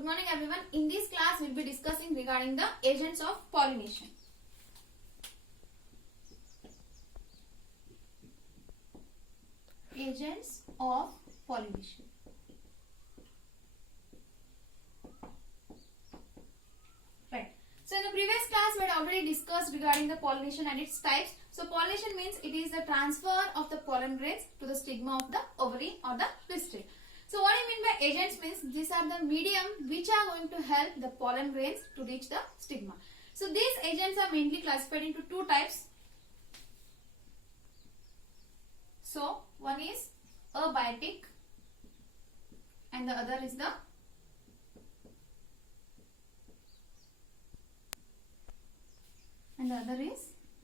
Good morning everyone. In this class, we'll be discussing regarding the agents of pollination. Agents of pollination. Right. So in the previous class, we had already discussed regarding the pollination and its types. So pollination means it is the transfer of the pollen grains to the stigma of the ovary or the pistil. So what I mean by agents means these are the medium which are going to help the pollen grains to reach the stigma. So these agents are mainly classified into two types. So one is abiotic and the other is the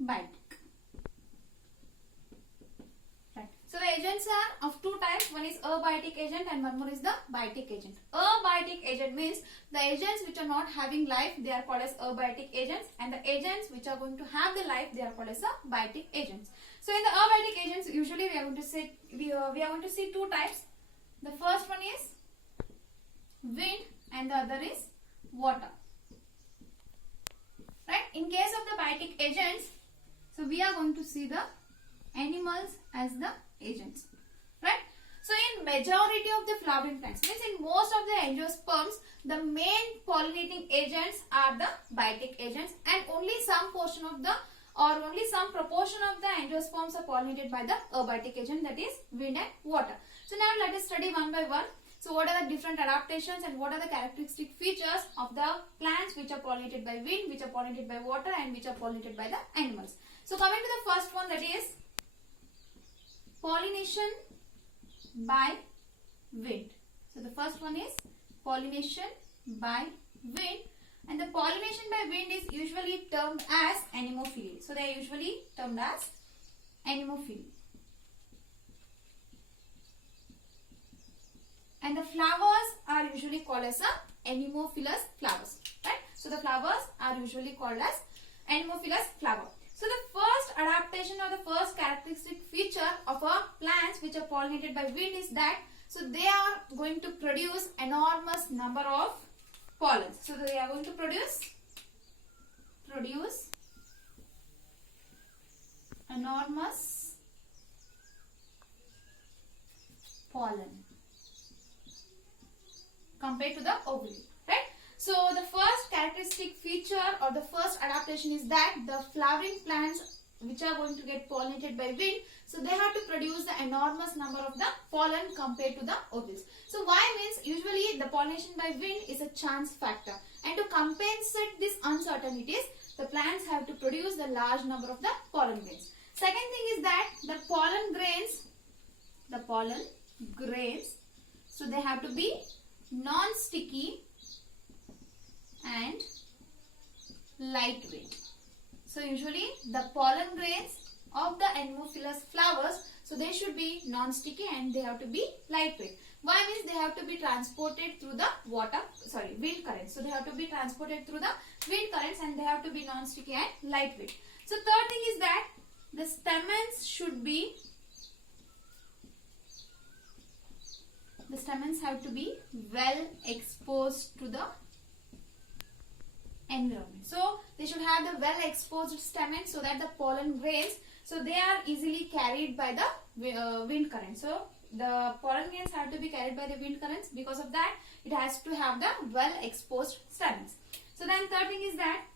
biotic. Right. So the agents are of two types. One is abiotic agent and one more is the biotic agent. Abiotic agent means the agents which are not having life, they are called as abiotic agents, and the agents which are going to have the life, they are called as the biotic agents. So in the abiotic agents, usually we are going to see two types. The first one is wind and the other is water. Right? In case of the biotic agents, so we are going to see the animals as the agents. Right? So in majority of the flowering plants, means in most of the angiosperms, the main pollinating agents are the biotic agents, and only some portion of the only some proportion of the angiosperms are pollinated by the abiotic agent, that is wind and water. So now let us study one by one. So what are the different adaptations and what are the characteristic features of the plants which are pollinated by wind, which are pollinated by water, and which are pollinated by the animals. So coming to the first one, that is pollination by wind. So the first one is pollination by wind, and the pollination by wind is usually termed as anemophily. So they are usually termed as anemophily. And the flowers are usually called as anemophilous flowers. Right? So the flowers are usually called as anemophilous flower. So the first adaptation or the first characteristic feature of a plants which are pollinated by wind is that so they are going to produce enormous number of pollens. So they are going to produce enormous pollen compared to the ovary. Right? So the first characteristic feature or the first adaptation is that the flowering plants which are going to get pollinated by wind, so they have to produce the enormous number of the pollen compared to the ovaries. So why means usually the pollination by wind is a chance factor, and to compensate these uncertainties, the plants have to produce the large number of the pollen grains. Second thing is that the pollen grains, so they have to be non-sticky and lightweight. So usually the pollen grains of the anemophilous flowers, so they should be non-sticky and they have to be lightweight. Why means they have to be transported through the wind currents. So they have to be transported through the wind currents and they have to be non-sticky and lightweight. So third thing is that the stamens have to be well exposed to the environment. So they should have the well exposed stamens so that the pollen grains, so they are easily carried by the wind current. So the pollen grains have to be carried by the wind currents. Because of that, it has to have the well exposed stamens. So then third thing is that,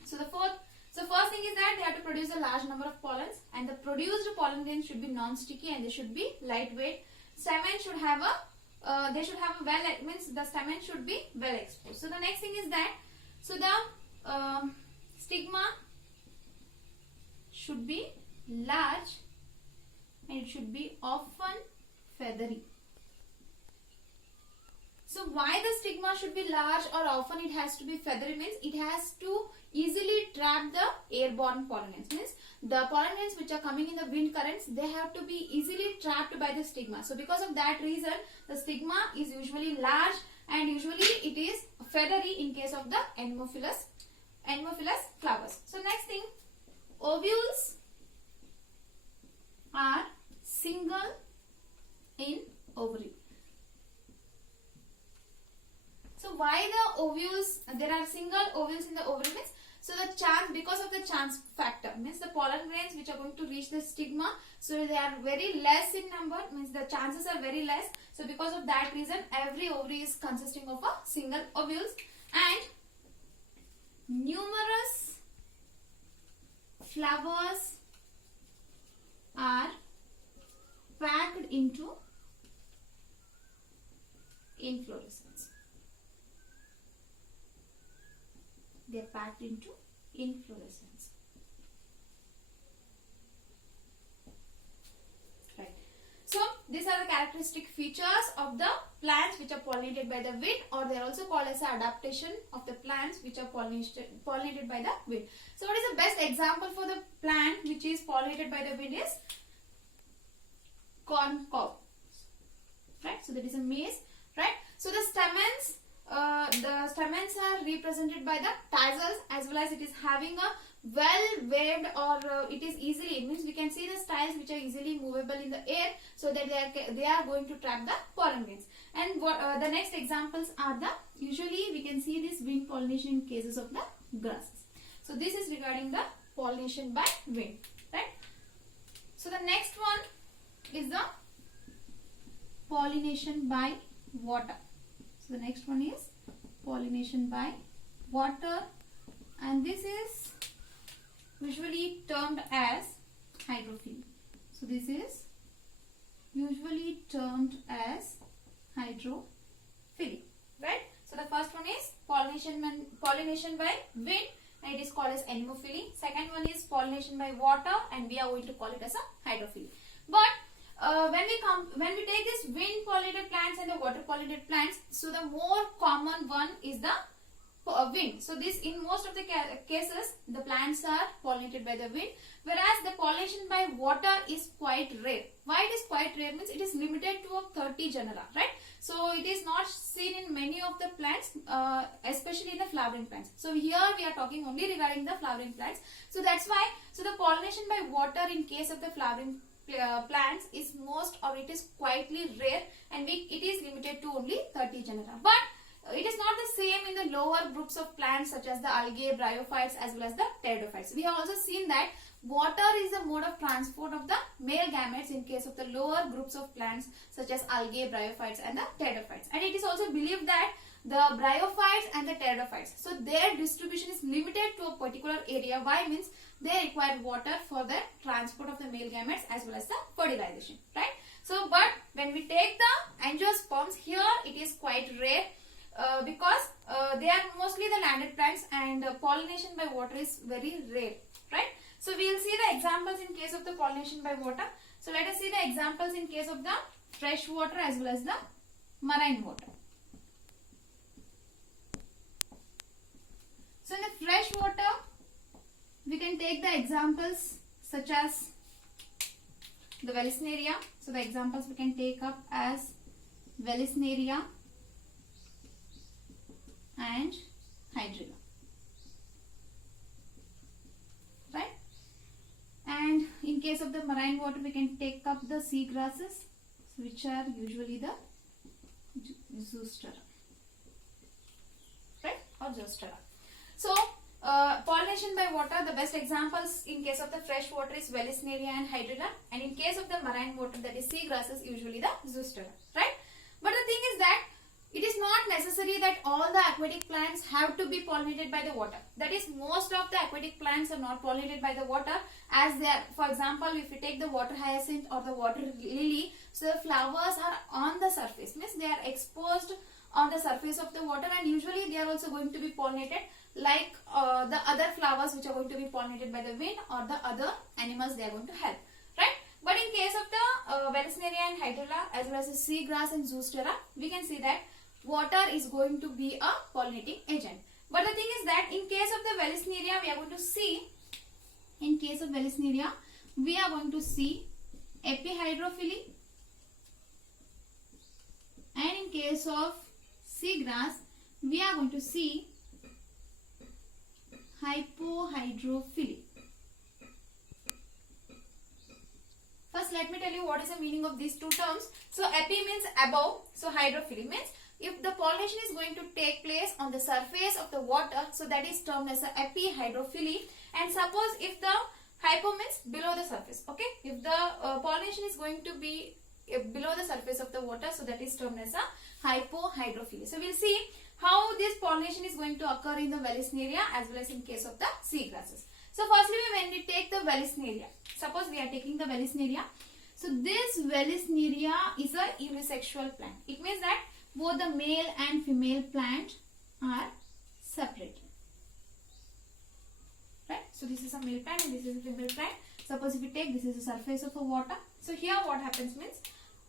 first thing is that they have to produce a large number of pollens, and the produced pollen grains should be non-sticky and they should be lightweight. Stamen should have the stamen should be well exposed. So the next thing is that, so the stigma should be large and it should be often feathery. So why the stigma should be large or often it has to be feathery means it has to easily trap the airborne pollen grains. Means the pollen grains which are coming in the wind currents, they have to be easily trapped by the stigma. So because of that reason, the stigma is usually large and usually it is feathery in case of the anemophilous flowers. So next thing, ovules are single in ovary. why the ovules, there are single ovules in the ovary means, so the chance, because of the chance factor, means the pollen grains which are going to reach the stigma, so they are very less in number, means the chances are very less. So because of that reason, every ovary is consisting of a single ovules, and numerous flowers are packed into inflorescence. They are packed into inflorescence. Right. So these are the characteristic features of the plants which are pollinated by the wind, or they are also called as an adaptation of the plants which are pollinated by the wind. So what is the best example for the plant which is pollinated by the wind is corn cob. Right. So that is a maize. Right. So the stamens are represented by the tassels, as well as it is having a well waved, or it is easily, it means we can see the styles which are easily movable in the air, so that they are going to trap the pollen grains. And the next examples are the, usually we can see this wind pollination in cases of the grasses. So this is regarding the pollination by wind, right? So the next one is the pollination by water. So the next one is pollination by water, and this is usually termed as hydrophily. So this is usually termed as hydrophily, right? So the first one is pollination by wind, and it is called as anemophily. Second one is pollination by water, and we are going to call it as a hydrophily. But when we take this wind pollinated plants and the water pollinated plants, so the more common one is the wind. So this, in most of the cases, the plants are pollinated by the wind, whereas the pollination by water is quite rare. Why it is quite rare means it is limited to a 30 genera, right? So it is not seen in many of the plants, especially in the flowering plants. So here we are talking only regarding the flowering plants. So that's why, so the pollination by water in case of the flowering plants is most, or it is quietly rare, and it is limited to only 30 genera. But it is not the same in the lower groups of plants such as the algae, bryophytes, as well as the pteridophytes. We have also seen that water is the mode of transport of the male gametes in case of the lower groups of plants such as algae, bryophytes, and the pteridophytes. And it is also believed that the bryophytes and the pteridophytes, so their distribution is limited to a particular area. Why means they require water for the transport of the male gametes as well as the fertilization, right? So but when we take the angiosperms, here it is quite rare, because they are mostly the landed plants, and pollination by water is very rare, right? So we will see the examples in case of the pollination by water. So let us see the examples in case of the fresh water as well as the marine water. So in the fresh water, we can take the examples such as the Vallisneria. So the examples we can take up as Vallisneria and Hydrilla, right? And in case of the marine water, we can take up the sea grasses, which are usually the Zoostera, right, or Zoostera. So pollination by water, the best examples in case of the fresh water is Vallisneria and Hydrilla, and in case of the marine water, that is sea grasses, usually the Zoostera, right? But the thing is that it is not necessary that all the aquatic plants have to be pollinated by the water. That is, most of the aquatic plants are not pollinated by the water, as they are, for example, if you take the water hyacinth or the water lily, so the flowers are on the surface, means they are exposed on the surface of the water, and usually they are also going to be pollinated like the other flowers which are going to be pollinated by the wind or the other animals they are going to help, right? But in case of the Vallisneria and Hydrilla as well as the sea grass and Zoostera, we can see that water is going to be a pollinating agent. But the thing is that in case of the Vallisneria, we are going to see, in case of Vallisneria, we are going to see epihydrophily, and in case of sea grass, we are going to see hypohydrophily. First, let me tell you what is the meaning of these two terms. So, epi means above. So, hydrophily means if the pollination is going to take place on the surface of the water, so that is termed as a epihydrophily. And suppose if the hypo means below the surface, okay, if the pollination is going to be below the surface of the water, so that is termed as a hypohydrophily. So we'll see how this pollination is going to occur in the Vallisneria as well as in case of the seagrasses. So firstly, when we take the Vallisneria, suppose we are taking the Vallisneria. So this Vallisneria is a unisexual plant. It means that both the male and female plant are separated. Right? So this is a male plant and this is a female plant. Suppose if we take, this is the surface of a water. So here what happens means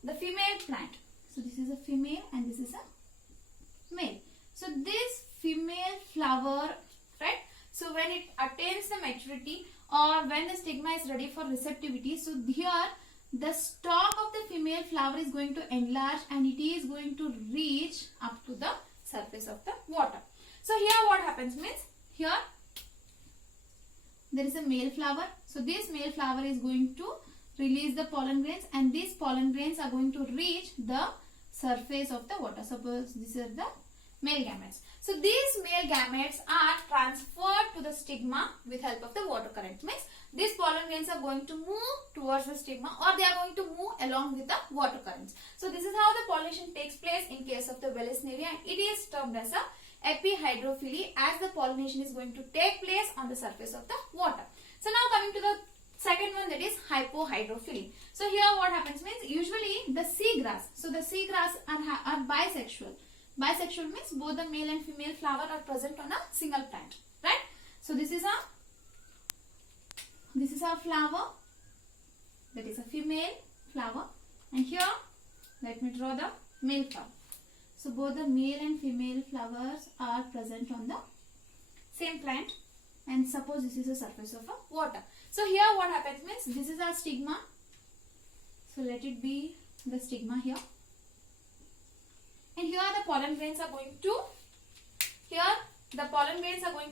the female plant. So this is a female and this is a male. So this female flower, right? So when it attains the maturity or when the stigma is ready for receptivity, so here the stalk of the female flower is going to enlarge and it is going to reach up to the surface of the water. So here what happens means, here there is a male flower. So this male flower is going to release the pollen grains and these pollen grains are going to reach the surface of the water. Suppose these are the male gametes. So these male gametes are transferred to the stigma with help of the water current. Means these pollen grains are going to move towards the stigma or they are going to move along with the water currents. So this is how the pollination takes place in case of the Vallisneria, and it is termed as a epihydrophily as the pollination is going to take place on the surface of the water. So now coming to the second one, that is hypohydrophily. So here what happens means usually the seagrass. So the seagrass are bisexual. Bisexual means both the male and female flower are present on a single plant, right? So this is a flower, that is a female flower, and here let me draw the male flower. So both the male and female flowers are present on the same plant, and suppose this is the surface of a water. So here what happens means this is our stigma. So let it be the stigma here. And here the pollen grains are going to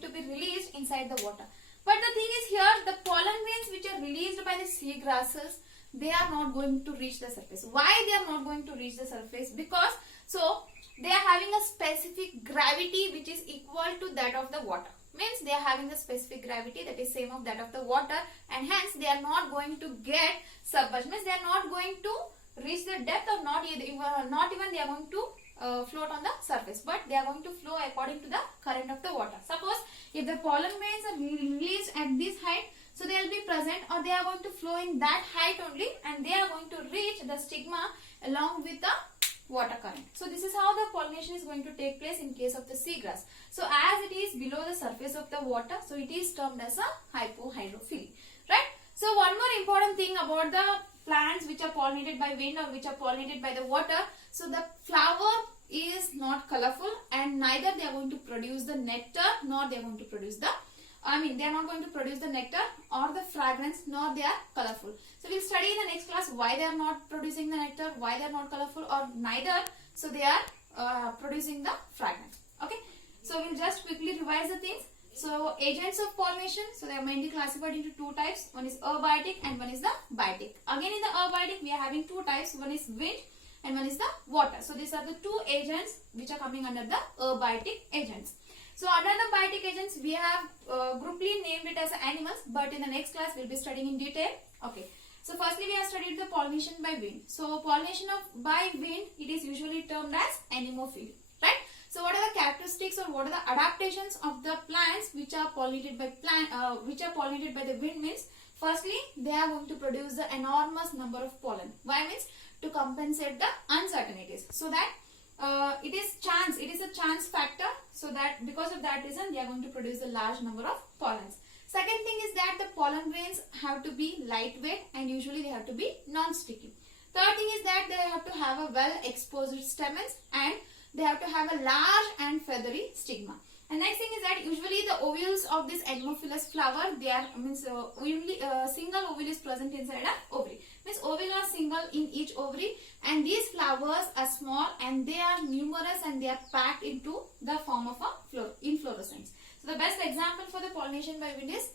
be released inside the water. But the thing is here, the pollen grains which are released by the seagrasses, they are not going to reach the surface. Why they are not going to reach the surface? Because so they are having a specific gravity which is equal to that of the water. Means they are having a specific gravity that is same of that of the water, and hence they are not going to get submerged. Means they are not going to reach the depth or not even they are going to float on the surface, but they are going to flow according to the current of the water. Suppose if the pollen grains are released at this height, so they will be present or they are going to flow in that height only, and they are going to reach the stigma along with the water current. So this is how the pollination is going to take place in case of the seagrass. So as it is below the surface of the water, so it is termed as a hypohydrophily, right? So one more important thing about the plants which are pollinated by wind or which are pollinated by the water, so the flower is not colorful and neither they are going to produce the nectar nor they are going to produce the they are not going to produce the nectar or the fragrance nor they are colorful. So we'll study in the next class why they are not producing the nectar, why they are not colorful or neither, so they are producing the fragrance. Okay, so we'll just quickly revise the things. So agents of pollination, so they are mainly classified into two types. One is abiotic and one is the biotic. Again in the abiotic we are having two types. One is wind and one is the water. So these are the two agents which are coming under the abiotic agents. So under the biotic agents we have grouply named it as animals, but in the next class we will be studying in detail. Okay. So firstly we have studied the pollination by wind. So pollination by wind, it is usually termed as anemophily, right? So what are the characteristics or what are the adaptations of the plants which are pollinated by the wind means, firstly they are going to produce the enormous number of pollen. Why means to compensate the uncertainties, so that it is a chance factor, so that because of that reason they are going to produce a large number of pollens. Second thing is that the pollen grains have to be lightweight and usually they have to be non-sticky. Third thing is that they have to have a well exposed stamens and they have to have a large and feathery stigma. And next thing is that usually the ovules of this anemophilous flower, they are single ovule is present inside a ovary. Means ovule are single in each ovary, and these flowers are small and they are numerous and they are packed into the form of a inflorescence. So the best example for the pollination by wind is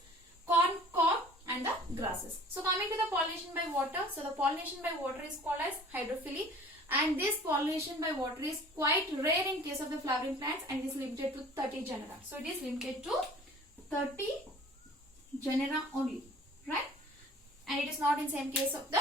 corn cob and the grasses. So coming to the pollination by water, so the pollination by water is called as hydrophily, and this pollination by water is quite rare in case of the flowering plants, and it is limited to 30 genera. So it is limited to 30 genera only, right? And it is not in same case of the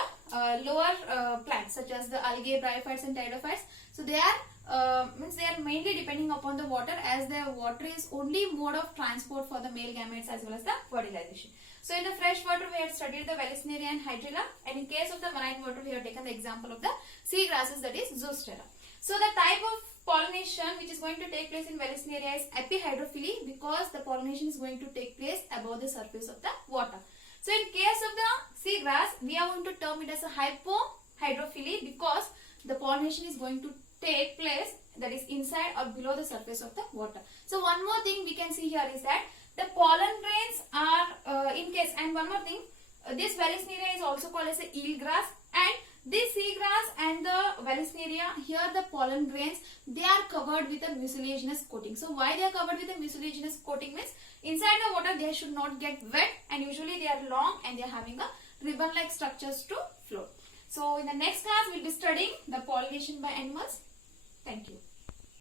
lower plants such as the algae, bryophytes and pteridophytes. So they are they are mainly depending upon the water, as the water is only mode of transport for the male gametes as well as the fertilization. So in the fresh water we had studied the Vallisneria and Hydrilla, and in case of the marine water we have taken the example of the sea grasses, that is Zostera. So the type of pollination which is going to take place in Vallisneria is epihydrophily, because the pollination is going to take place above the surface of the water. So in case of the sea grass, we are going to term it as a hypohydrophily, because the pollination is going to take place, that is inside or below the surface of the water. So one more thing we can see here is that the pollen grains are in case, and one more thing, this Vallisneria is also called as a eel grass, and this sea grass and the Vallisneria, here the pollen grains, they are covered with a mucilaginous coating. So why they are covered with a mucilaginous coating means, inside the water they should not get wet, and usually they are long and they are having a ribbon like structures to float. So in the next class we will be studying the pollination by animals. Thank you.